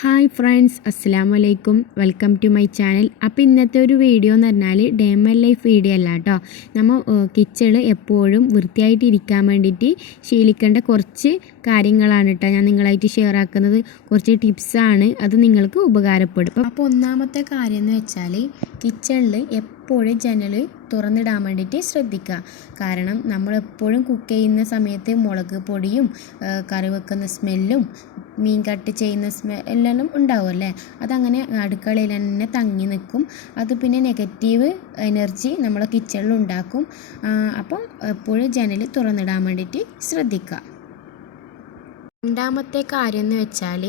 Hi friends, അസ്സലാമു അലൈക്കും. Welcome to my channel. അപ്പോൾ ഇന്നത്തെ ഒരു വീഡിയോ എന്ന് പറഞ്ഞാൽ ഡേ മൈ ലൈഫ് വീഡിയോ അല്ല കേട്ടോ. നമ്മൾ കിച്ചൺ എപ്പോഴും വൃത്തിയായിട്ട് ഇരിക്കാൻ വേണ്ടിയിട്ട് ശീലിക്കേണ്ട കുറച്ച് കാര്യങ്ങളാണ് കേട്ടോ ഞാൻ നിങ്ങളായിട്ട് ഷെയർ ആക്കുന്നത്. കുറച്ച് ടിപ്സാണ്, അത് നിങ്ങൾക്ക് ഉപകാരപ്പെടും. അപ്പോൾ ഒന്നാമത്തെ കാര്യം എന്ന് വെച്ചാൽ കിച്ചണിൽ എപ്പോഴും ജനൽ തുറന്നിടാൻ വേണ്ടിയിട്ട് ശ്രദ്ധിക്കുക. കാരണം നമ്മളെപ്പോഴും കുക്ക് ചെയ്യുന്ന സമയത്ത് മുളക് പൊടിയും കറി വെക്കുന്ന സ്മെല്ലും മീൻ കട്ട് ചെയ്യുന്ന എല്ലാം ഉണ്ടാവുമല്ലേ, അതങ്ങനെ അടുക്കളയിൽ തന്നെ തങ്ങി നിൽക്കും. അത് പിന്നെ നെഗറ്റീവ് എനർജി നമ്മളെ കിച്ചണിൽ ഉണ്ടാക്കും. അപ്പം എപ്പോഴും ജനൽ തുറന്നിടാൻ വേണ്ടിയിട്ട് ശ്രദ്ധിക്കുക. രണ്ടാമത്തെ കാര്യം എന്ന് വെച്ചാൽ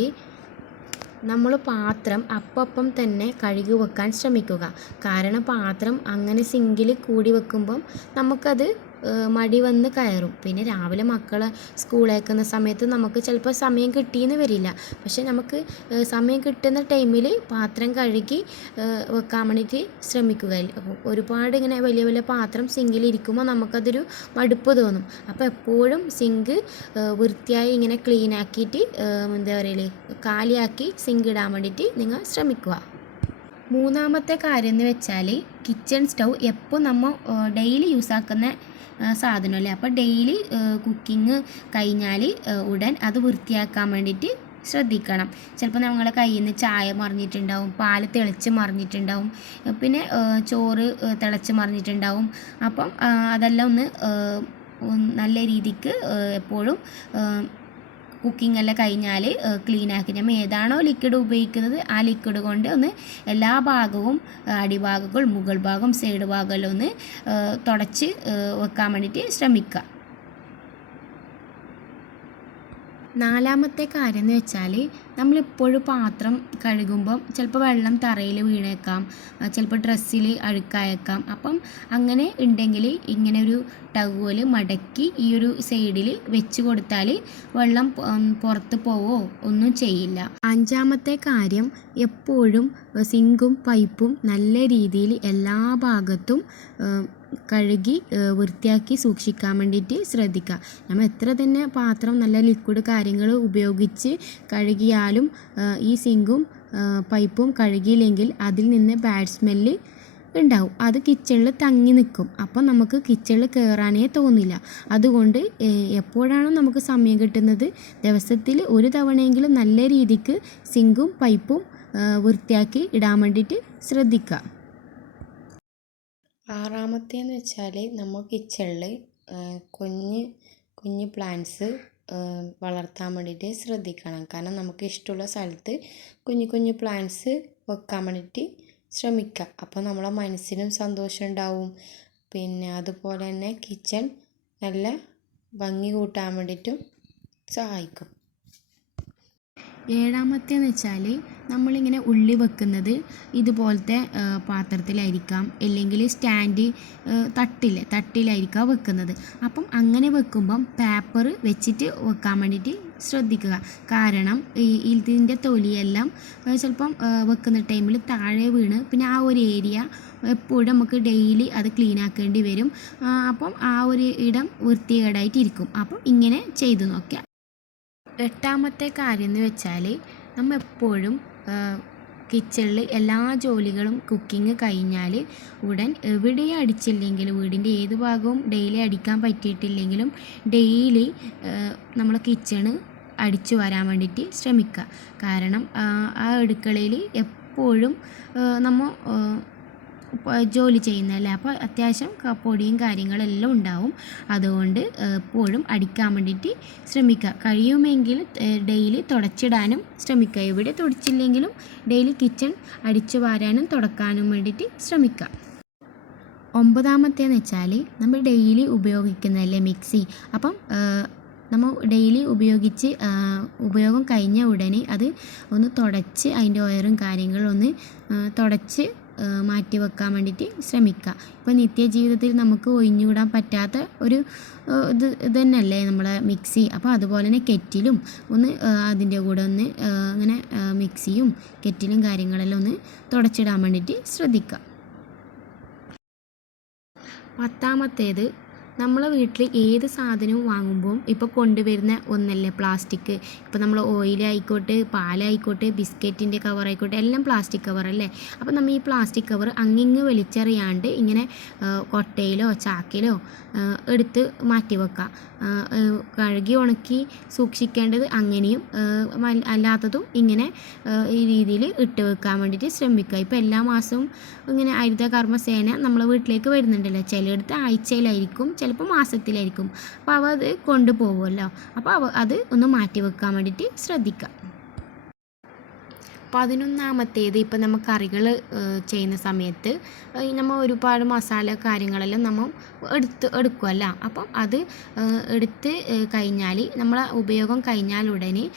നമ്മൾ പാത്രം അപ്പം തന്നെ കഴുകി വെക്കാൻ ശ്രമിക്കുക. കാരണം പാത്രം അങ്ങനെ സിങ്കിൽ കൂടി വെക്കുമ്പം നമുക്കത് മടി വന്ന് കയറും. പിന്നെ രാവിലെ മക്കളെ സ്കൂളേക്കുന്ന സമയത്ത് നമുക്ക് ചിലപ്പോൾ സമയം കിട്ടിയെന്ന് വരില്ല. പക്ഷെ നമുക്ക് സമയം കിട്ടുന്ന ടൈമിൽ പാത്രം കഴുകി വെക്കാൻ വേണ്ടിയിട്ട് ശ്രമിക്കുക. ഒരുപാട് ഇങ്ങനെ വലിയ വലിയ പാത്രം സിങ്കിലിരിക്കുമ്പോൾ നമുക്കതൊരു മടുപ്പ് തോന്നും. അപ്പോൾ എപ്പോഴും സിങ്ക് വൃത്തിയായി ഇങ്ങനെ ക്ലീൻ ആക്കിയിട്ട് എന്താ പറയല് കാലിയാക്കി സിങ്ക് ഇടാൻ വേണ്ടിയിട്ട് നിങ്ങൾ ശ്രമിക്കുക. മൂന്നാമത്തെ കാര്യം എന്ന് വെച്ചാൽ കിച്ചൺ സ്റ്റൗ എപ്പോൾ നമ്മൾ ഡെയിലി യൂസാക്കുന്ന സാധനമല്ലേ. അപ്പോൾ ഡെയിലി കുക്കിംഗ് കഴിഞ്ഞാൽ ഉടൻ അത് വൃത്തിയാക്കാൻ വേണ്ടിയിട്ട് ശ്രദ്ധിക്കണം. ചിലപ്പോൾ നമ്മളെ കയ്യിൽ നിന്ന് ചായ മറിഞ്ഞിട്ടുണ്ടാവും, പാല് തിളച്ച് മറിഞ്ഞിട്ടുണ്ടാവും, പിന്നെ ചോറ് തിളച്ച് മറിഞ്ഞിട്ടുണ്ടാവും. അപ്പം അതെല്ലാം ഒന്ന് നല്ല രീതിക്ക് എപ്പോഴും കുക്കിംഗ് എല്ലാം കഴിഞ്ഞാൽ ക്ലീൻ ആക്കി നമ്മൾ ഏതാണോ ലിക്വിഡ് ഉപയോഗിക്കുന്നത് ആ ലിക്വിഡ് കൊണ്ട് ഒന്ന് എല്ലാ ഭാഗവും അടിഭാഗങ്ങൾ, മുകൾ ഭാഗം, സൈഡ് ഭാഗമെല്ലാം ഒന്ന് തുടച്ച് വെക്കാൻ വേണ്ടിയിട്ട് ശ്രമിക്കുക. നാലാമത്തെ കാര്യം എന്ന് വെച്ചാൽ നമ്മളിപ്പോഴും പാത്രം കഴുകുമ്പം ചിലപ്പോൾ വെള്ളം തറയിൽ വീണേക്കാം, ചിലപ്പോൾ ഡ്രസ്സിൽ അഴുക്കായേക്കാം. അപ്പം അങ്ങനെ ഉണ്ടെങ്കിൽ ഇങ്ങനെ ഒരു ടവൽ മടക്കി ഈ ഒരു സൈഡിൽ വെച്ച് കൊടുത്താൽ വെള്ളം പുറത്ത് പോവോ ഒന്നും ചെയ്യില്ല. അഞ്ചാമത്തെ കാര്യം, എപ്പോഴും സിങ്കും പൈപ്പും നല്ല രീതിയിൽ എല്ലാ ഭാഗത്തും കഴുകി വൃത്തിയാക്കി സൂക്ഷിക്കാൻ വേണ്ടിയിട്ട് ശ്രദ്ധിക്കുക. നമ്മൾ എത്ര തന്നെ പാത്രം നല്ല ലിക്വിഡ് കാര്യങ്ങൾ ഉപയോഗിച്ച് കഴുകിയാലും ഈ സിങ്കും പൈപ്പും കഴുകിയില്ലെങ്കിൽ അതിൽ നിന്ന് ബാഡ് സ്മെല്ല് ഉണ്ടാവും. അത് കിച്ചണിൽ തങ്ങി നിൽക്കും. അപ്പം നമുക്ക് കിച്ചണിൽ കയറാനേ തോന്നില്ല. അതുകൊണ്ട് എപ്പോഴാണോ നമുക്ക് സമയം കിട്ടുന്നത് ദിവസത്തിൽ ഒരു തവണയെങ്കിലും നല്ല രീതിക്ക് സിങ്കും പൈപ്പും വൃത്തിയാക്കി ഇടാൻ വേണ്ടിയിട്ട് ശ്രദ്ധിക്കുക. ആറാമത്തേന്ന് വെച്ചാൽ നമ്മൾ കിച്ചണിൽ കുഞ്ഞ് പ്ലാന്റ്സ് വളർത്താൻ വേണ്ടിയിട്ട് ശ്രദ്ധിക്കണം. കാരണം നമുക്ക് ഇഷ്ടമുള്ള സ്ഥലത്ത് കുഞ്ഞു പ്ലാന്റ്സ് വെക്കാൻ വേണ്ടിയിട്ട് ശ്രമിക്കുക. അപ്പോൾ നമ്മളെ മനസ്സിനും സന്തോഷം ഉണ്ടാവും. പിന്നെ അതുപോലെ തന്നെ കിച്ചൺ നല്ല ഭംഗി കൂട്ടാൻ വേണ്ടിയിട്ടും സഹായിക്കും. ഏഴാമത്തേന്ന് വെച്ചാൽ നമ്മളിങ്ങനെ ഉള്ളി വെക്കുന്നത് ഇതുപോലത്തെ പാത്രത്തിലായിരിക്കാം, അല്ലെങ്കിൽ സ്റ്റാൻഡ് തട്ടിലായിരിക്കാം വെക്കുന്നത്. അപ്പം അങ്ങനെ വെക്കുമ്പം പേപ്പർ വെച്ചിട്ട് വെക്കാൻ വേണ്ടിയിട്ട് ശ്രദ്ധിക്കുക. കാരണം ഇതിൻ്റെ തൊലിയെല്ലാം ചിലപ്പം വെക്കുന്ന ടൈമിൽ താഴെ വീണ് പിന്നെ ആ ഒരു ഏരിയ എപ്പോഴും നമുക്ക് ഡെയിലി അത് ക്ലീൻ ആക്കേണ്ടി വരും. അപ്പം ആ ഒരു ഇടം വൃത്തികേടായിട്ടിരിക്കും. അപ്പം ഇങ്ങനെ ചെയ്തു നോക്കുക. എട്ടാമത്തെ കാര്യം എന്ന് വെച്ചാൽ നമ്മൾ എപ്പോഴും കിച്ചണിൽ എല്ലാ ജോലികളും കുക്കിംഗ് കഴിഞ്ഞാൽ ഉടൻ എവിടെയും അടിച്ചില്ലെങ്കിലും, വീടിൻ്റെ ഏത് ഭാഗവും ഡെയിലി അടിക്കാൻ പറ്റിയിട്ടില്ലെങ്കിലും ഡെയിലി നമ്മൾ കിച്ചണ് അടിച്ചു വരാൻ വേണ്ടിയിട്ട് ശ്രമിക്കുക. കാരണം ആ അടുക്കളയിൽ എപ്പോഴും നമ്മൾ ജോലി ചെയ്യുന്നതല്ലേ, അപ്പോൾ അത്യാവശ്യം പൊടിയും കാര്യങ്ങളെല്ലാം ഉണ്ടാവും. അതുകൊണ്ട് എപ്പോഴും അടിക്കാൻ വേണ്ടിയിട്ട് ശ്രമിക്കുക. കഴിയുമെങ്കിൽ ഡെയിലി തുടച്ചിടാനും ശ്രമിക്കുക. എവിടെ തുടച്ചില്ലെങ്കിലും ഡെയിലി കിച്ചൺ അടിച്ചു വാരാനും തുടക്കാനും വേണ്ടിയിട്ട് ശ്രമിക്കുക. ഒമ്പതാമത്തേന്ന് വെച്ചാൽ നമ്മൾ ഡെയിലി ഉപയോഗിക്കുന്നതല്ലേ മിക്സി. അപ്പം നമ്മൾ ഡെയിലി ഉപയോഗം കഴിഞ്ഞ ഉടനെ അത് ഒന്ന് തുടച്ച് അതിൻ്റെ വയറും കാര്യങ്ങളും ഒന്ന് തുടച്ച് മാറ്റി വെക്കാൻ വേണ്ടിയിട്ട് ശ്രമിക്കുക. ഇപ്പോൾ നിത്യജീവിതത്തിൽ നമുക്ക് ഒഴിഞ്ഞുകൂടാൻ പറ്റാത്ത ഒരു ഇത് തന്നെയല്ലേ നമ്മളെ മിക്സി. അപ്പോൾ അതുപോലെ തന്നെ കെറ്റിലും ഒന്ന് അതിൻ്റെ കൂടെ ഒന്ന് അങ്ങനെ മിക്സിയും കെറ്റിലും കാര്യങ്ങളെല്ലാം ഒന്ന് തുടച്ചിടാൻ വേണ്ടിയിട്ട് ശ്രദ്ധിക്കുക. പത്താമത്തേത്, നമ്മളെ വീട്ടിൽ ഏത് സാധനവും വാങ്ങുമ്പോൾ ഇപ്പോൾ കൊണ്ടുവരുന്ന ഒന്നല്ലേ പ്ലാസ്റ്റിക്. ഇപ്പോൾ നമ്മൾ ഓയിലായിക്കോട്ടെ, പാലായിക്കോട്ടെ, ബിസ്ക്കറ്റിൻ്റെ കവറായിക്കോട്ടെ, എല്ലാം പ്ലാസ്റ്റിക് കവറല്ലേ. അപ്പോൾ നമ്മൾ ഈ പ്ലാസ്റ്റിക് കവർ അങ്ങിങ്ങ് വലിച്ചെറിയാണ്ട് ഇങ്ങനെ കൊട്ടയിലോ ചാക്കിലോ എടുത്ത് മാറ്റി വെക്കുക. കഴുകി ഉണക്കി സൂക്ഷിക്കേണ്ടത് അങ്ങനെയും അല്ലാത്തതും ഇങ്ങനെ ഈ രീതിയിൽ ഇട്ട് വെക്കാൻ വേണ്ടിയിട്ട് ശ്രമിക്കുക. ഇപ്പോൾ എല്ലാ മാസവും ഇങ്ങനെ ഹരിത കർമ്മസേന നമ്മളെ വീട്ടിലേക്ക് വരുന്നുണ്ടല്ലോ. ചിലയിടത്ത് ആഴ്ചയിലായിരിക്കും, ചിലപ്പോൾ മാസത്തിലായിരിക്കും. അപ്പോൾ അത് കൊണ്ടുപോകുമല്ലോ. അപ്പോൾ അത് ഒന്ന് മാറ്റി വെക്കാൻ വേണ്ടിയിട്ട് ശ്രദ്ധിക്കുക. 11ാമത്തേത്, ഇപ്പോൾ നമ്മൾ കറികൾ ചെയ്യുന്ന സമയത്ത് നമ്മൾ ഒരുപാട് മസാല കാര്യങ്ങളെല്ലാം നമ്മൾ എടുക്കുമല്ലോ. അപ്പം അത് എടുത്ത് കഴിഞ്ഞാൽ നമ്മളെ ഉപയോഗം കഴിഞ്ഞാൽ ഉടനെ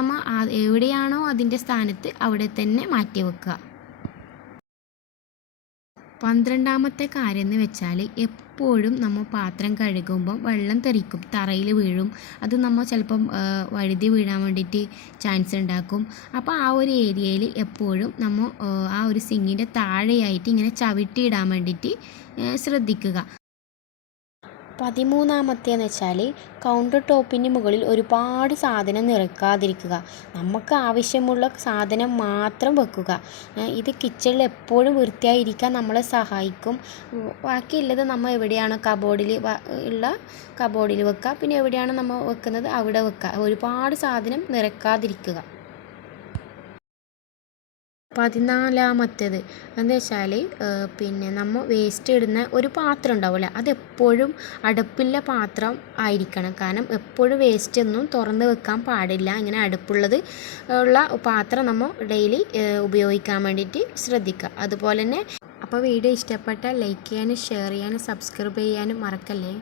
നമ്മൾ എവിടെയാണോ അതിൻ്റെ സ്ഥാനത്ത് അവിടെ തന്നെ മാറ്റി വെക്കുക. 12ാമത്തെ കാര്യം എന്ന് വെച്ചാൽ എപ്പോഴും നമ്മൾ പാത്രം കഴുകുമ്പം വെള്ളം തെറിക്കും, തറയിൽ വീഴും. അത് നമ്മൾ ചിലപ്പം വഴുതി വീഴാൻ വേണ്ടിയിട്ട് ചാൻസ് ഉണ്ടാക്കും. അപ്പോൾ ആ ഒരു ഏരിയയിൽ എപ്പോഴും നമ്മൾ ആ ഒരു സിങ്കിൻ്റെ താഴെയായിട്ട് ഇങ്ങനെ ചവിട്ടിയിടാൻ വേണ്ടിയിട്ട് ശ്രദ്ധിക്കുക. 13ാമത്തേന്ന് വെച്ചാൽ കൗണ്ടർ ടോപ്പിന് മുകളിൽ ഒരുപാട് സാധനം നിറക്കാതിരിക്കുക. നമുക്ക് ആവശ്യമുള്ള സാധനം മാത്രം വെക്കുക. ഇത് കിച്ചണിൽ എപ്പോഴും വൃത്തിയായിരിക്കാൻ നമ്മളെ സഹായിക്കും. ബാക്കിയുള്ളത് നമ്മൾ എവിടെയാണോ കബോർഡിൽ വെക്കുക, പിന്നെ എവിടെയാണോ നമ്മൾ വെക്കുന്നത് അവിടെ വെക്കുക. ഒരുപാട് സാധനം നിറക്കാതിരിക്കുക. 14ാമത്തേത് എന്താ വെച്ചാൽ പിന്നെ നമ്മൾ വേസ്റ്റ് ഇടുന്ന ഒരു പാത്രം ഉണ്ടാവില്ല, അതെപ്പോഴും അടുപ്പില്ല പാത്രം ആയിരിക്കണം. കാരണം എപ്പോഴും വേസ്റ്റ് ഒന്നും തുറന്ന് വെക്കാൻ പാടില്ല. ഇങ്ങനെ അടുപ്പുള്ളത് ഉള്ള പാത്രം നമ്മൾ ഡെയിലി ഉപയോഗിക്കാൻ വേണ്ടിയിട്ട് ശ്രദ്ധിക്കുക. അതുപോലെ തന്നെ അപ്പോൾ വീഡിയോ ഇഷ്ടപ്പെട്ടാൽ ലൈക്ക് ചെയ്യാനും ഷെയർ ചെയ്യാനും സബ്സ്ക്രൈബ് ചെയ്യാനും മറക്കല്ലേ.